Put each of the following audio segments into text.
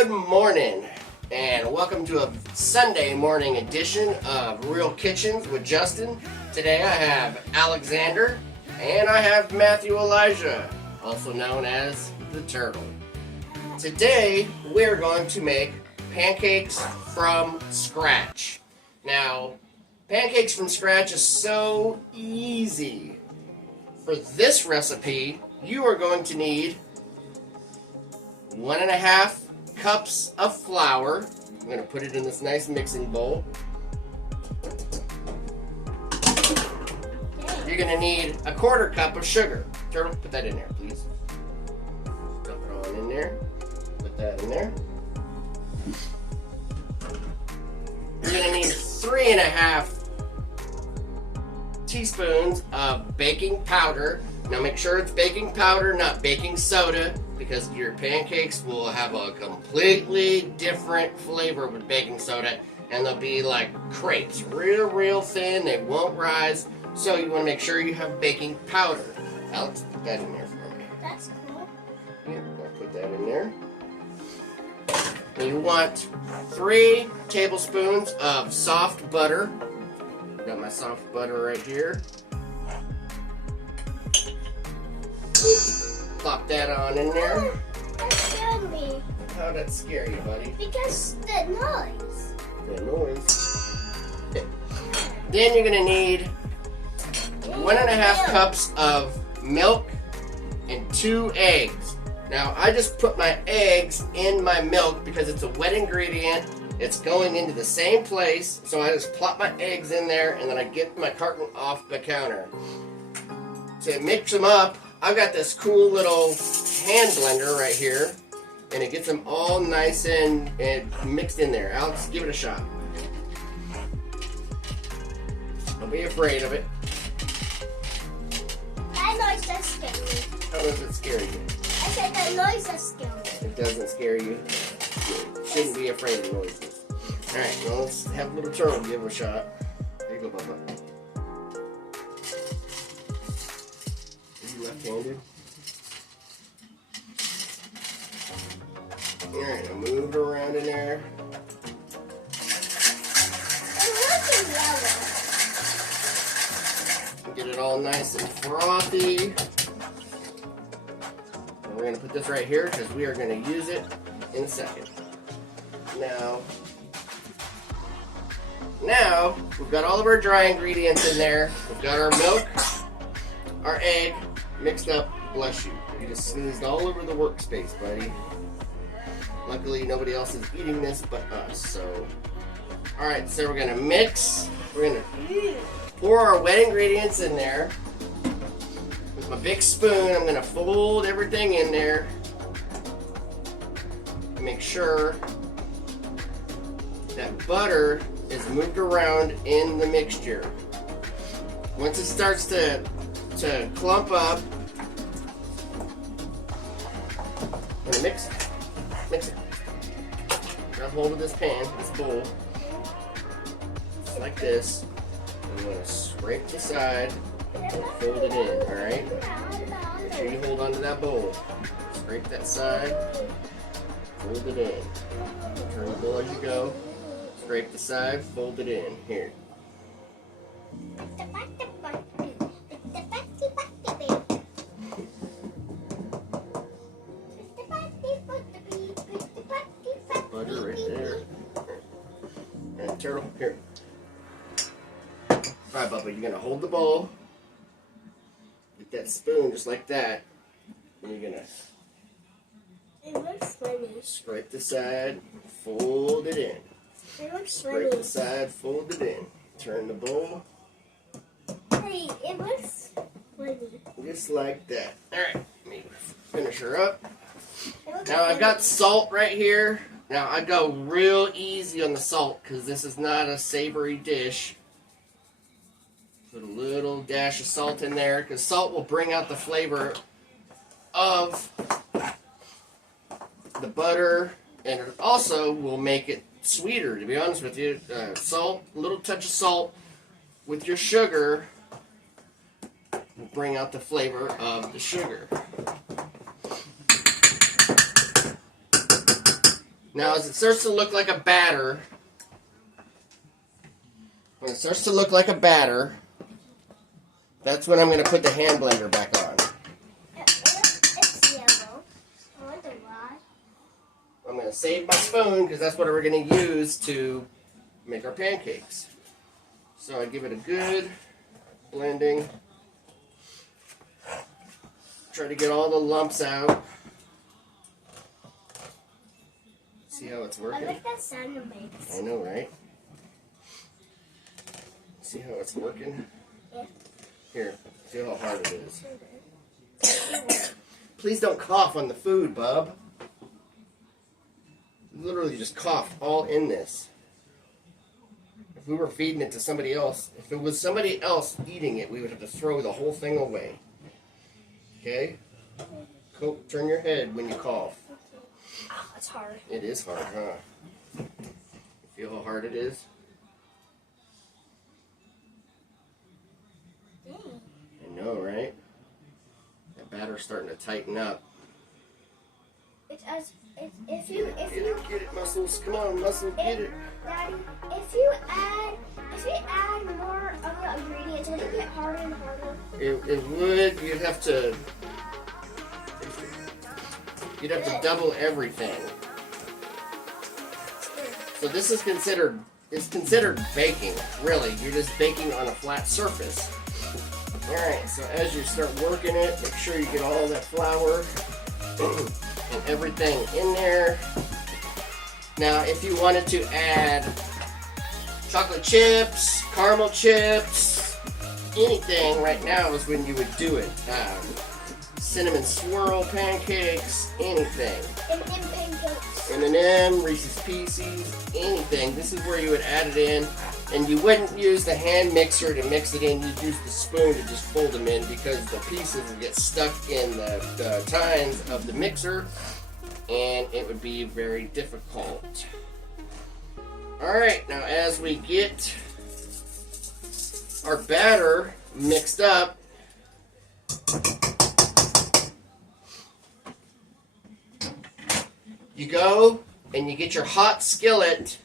Good morning, and welcome to a Sunday morning edition of Real Kitchens with Justin. Today I have Alexander, and I have Matthew Elijah, also known as the Turtle. Today we're going to make pancakes from scratch. Now, pancakes from scratch is so easy. For this recipe, you are going to need 1.5 cups of flour. I'm going to put it in this nice mixing bowl. You're going to need 1/4 cup of sugar. Turtle, put that in there, please. Dump it all in there. Put that in there. You're going to need 3.5 teaspoons of baking powder. Now make sure it's baking powder, not baking soda, because your pancakes will have a completely different flavor with baking soda, and they'll be like crepes, real thin. They won't rise, so you want to make sure you have baking powder. Alex, put that in there for me. That's cool. Yeah, I'll put that in there. And you want 3 tablespoons of soft butter. Got my soft butter right here. Plop that on in there. That scared me. How'd that scare you, buddy? Because the noise. The noise. Then you're gonna need 1.5 cups of milk and 2 eggs. Now I just put my eggs in my milk because it's a wet ingredient. It's going into the same place, so I just plop my eggs in there and then I get my carton off the counter. To mix them up, I've got this cool little hand blender right here, and it gets them all nice and mixed in there. Alex, give it a shot. Don't be afraid of it. That noise does scare me. How does it scare you? I said that noise does scare me. It doesn't scare you. You shouldn't be afraid of noises. Alright, well, let's have a little turtle give it a shot. There you go, Bubba. Are you left-handed? Alright, I'll move it around in there. It's looking yellow. Get it all nice and frothy. And we're going to put this right here because we are going to use it in a second. Now, we've got all of our dry ingredients in there. We've got our milk, our egg, mixed up. Bless you. You just sneezed all over the workspace, buddy. Luckily, nobody else is eating this but us, so. Alright, so we're going to mix. We're going to pour our wet ingredients in there. With my big spoon, I'm going to fold everything in there. Make sure that butter is moved around in the mixture. Once it starts to clump up, I'm gonna mix it. Grab hold of this pan, this bowl, just like this. I'm gonna scrape the side and fold it in. All right. Make sure you hold onto that bowl. Scrape that side, fold it in. Turn the bowl as you go. Scrape the side, fold it in. Here. Butter right there. And turtle, here. Alright, Bubba, you're gonna hold the bowl. Get that spoon just like that. And you're gonna It looks funny. scrape the side, fold it in. It looks Scrape funny. the side, fold it in. Turn the bowl. Hey, it looks funny. Just like that. Alright, let me finish her up. It looks Now I've funny. got salt right here. Now I go real easy on the salt because this is not a savory dish. Put a little dash of salt in there because salt will bring out the flavor of the butter, and it also will make it sweeter, to be honest with you. Salt, a little touch of salt with your sugar will bring out the flavor of the sugar. Now, as it starts to look like a batter, when it starts to look like a batter, that's when I'm going to put the hand blender back on. It's yellow. I wonder why. I'm going to save my spoon because that's what we're going to use to make our pancakes. So I give it a good blending. Try to get all the lumps out. See how it's I working? like that sound it makes. I know, right? See how it's working? Yeah. Here, see how hard it is. Please don't cough on the food, bub. You literally just coughed all in this. If we were feeding it to somebody else, if it was somebody else eating it, we would have to throw the whole thing away. Okay? Turn your head when you cough. Oh, it's hard. It is hard, huh? You feel how hard it is? Dang. I know, right? That batter's starting to tighten up. If you Get it, muscles. Come on, muscle, get it. Daddy, if you add more of the ingredients, would it get harder and harder? It would. You'd have to double everything. So this is considered baking. Really, you're just baking on a flat surface. All right. So as you start working it, make sure you get all that flour and everything in there. Now, if you wanted to add chocolate chips, caramel chips, anything, right now is when you would do it. Cinnamon swirl pancakes, anything. M&M pancakes. M&M, Reese's Pieces, anything. This is where you would add it in. And you wouldn't use the hand mixer to mix it in. You'd use the spoon to just fold them in because the pieces would get stuck in the tines of the mixer. And it would be very difficult. Alright, now as we get our batter mixed up, you go and you get your hot skillet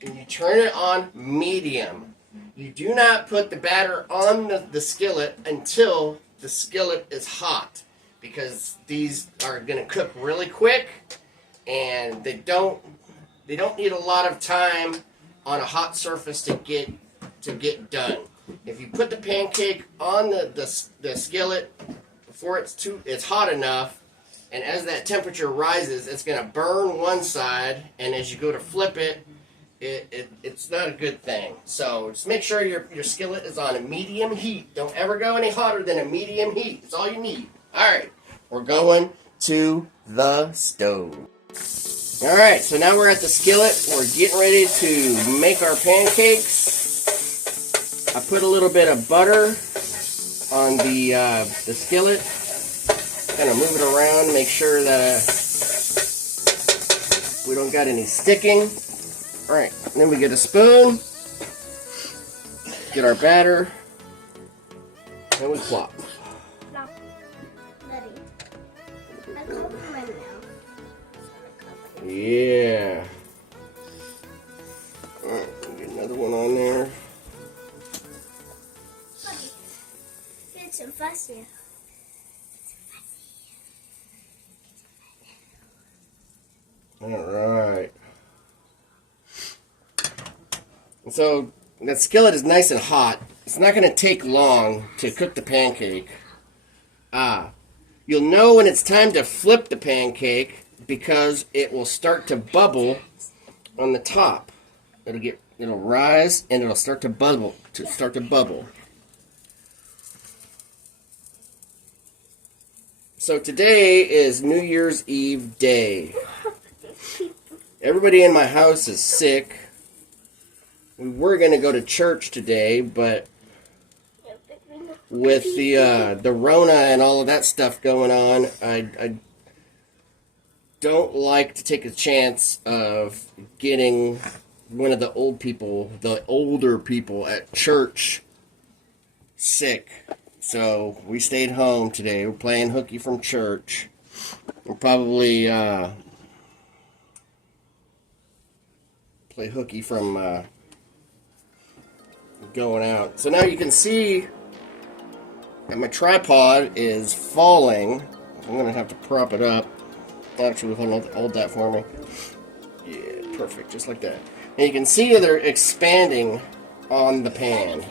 and you turn it on medium. You do not put the batter on the skillet until the skillet is hot, because these are going to cook really quick and they don't need a lot of time on a hot surface to get done. If you put the pancake on the skillet before it's hot enough, and as that temperature rises, it's going to burn one side, and as you go to flip it, it's not a good thing. So just make sure your skillet is on a medium heat. Don't ever go any hotter than a medium heat. That's all you need. All right, we're going to the stove. All right, so now we're at the skillet. We're getting ready to make our pancakes. I put a little bit of butter on the skillet. Kind of move it around, make sure that we don't got any sticking. All right, and then we get a spoon, get our batter, and we plop. Plop. Ready. I cover my mouth. Yeah. All right, get another one on there. It's so fussy. All right. So that skillet is nice and hot. It's not going to take long to cook the pancake. You'll know when it's time to flip the pancake because it will start to bubble on the top. It'll rise and it'll start to bubble. So today is New Year's Eve day. Everybody in my house is sick. We were going to go to church today, but with the Rona and all of that stuff going on, I don't like to take a chance of getting one of the older people at church sick. So we stayed home today. We're playing hooky from church. We're probably play hooky from going out. So now you can see that my tripod is falling. I'm going to have to prop it up. Actually, hold that for me. Yeah, perfect, just like that. And you can see they're expanding on the pan.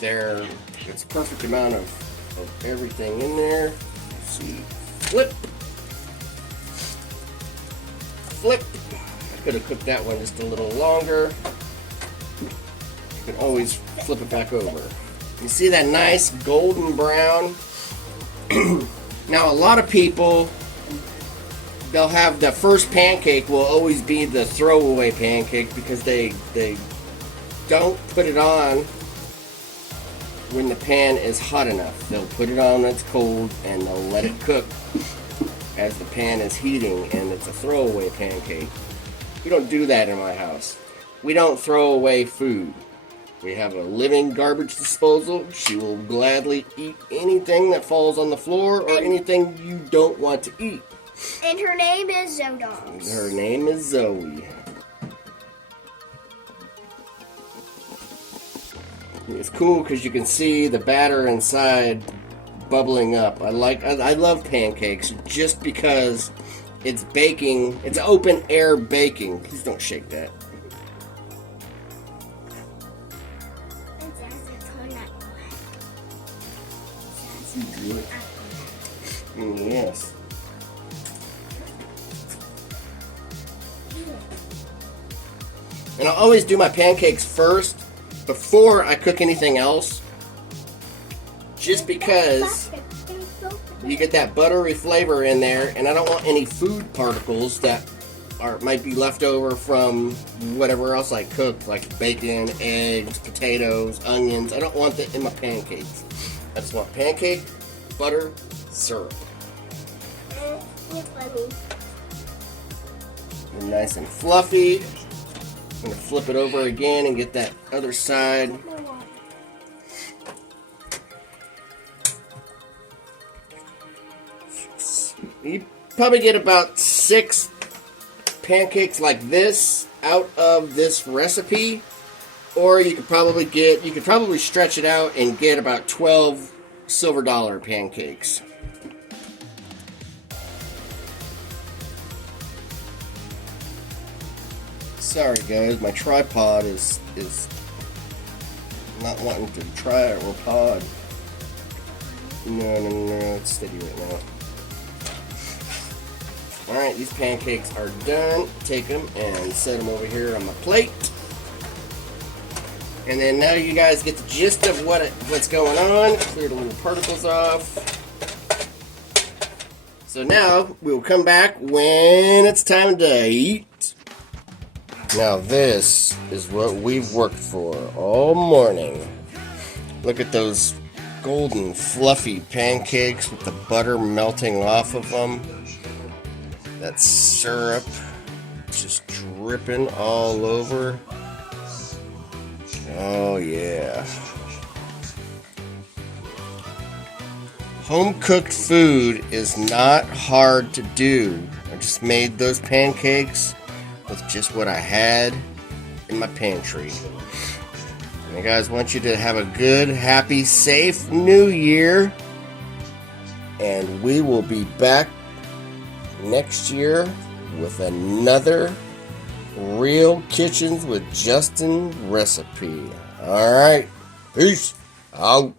It's a perfect amount of everything in there. Let's see, flip. I could have cooked that one just a little longer. You can always flip it back over. You see that nice golden brown? Now a lot of people, they'll have the first pancake will always be the throwaway pancake because they don't put it on when the pan is hot enough. They'll put it on when it's cold and they'll let it cook as the pan is heating, and it's a throwaway pancake. We don't do that in my house. We don't throw away food. We have a living garbage disposal. She will gladly eat anything that falls on the floor or anything you don't want to eat. And her name is Zodogs. Her name is Zoe. It's cool because you can see the batter inside bubbling up. I love pancakes just because it's baking. It's open air baking. Please don't shake that. Yes. And I always do my pancakes first before I cook anything else. Just because you get that buttery flavor in there, and I don't want any food particles that might be left over from whatever else I cooked, like bacon, eggs, potatoes, onions. I don't want that in my pancakes. I just want pancake, butter, syrup. And nice and fluffy. I'm going to flip it over again and get that other side. You probably get about 6 pancakes like this out of this recipe, or you could probably stretch it out and get about 12 silver dollar pancakes. Sorry guys, my tripod is not wanting to try it or pod. No, it's steady right now. Alright, these pancakes are done. Take them and set them over here on my plate. And then now you guys get the gist of what's going on. Clear the little particles off. So now we'll come back when it's time to eat. Now this is what we've worked for all morning. Look at those golden fluffy pancakes with the butter melting off of them. That syrup just dripping all over. Oh yeah. Home cooked food is not hard to do. I just made those pancakes with just what I had in my pantry. And I guys want you to have a good, happy, safe new year. And we will be back next year with another Real Kitchens with Justin recipe. Alright, peace out.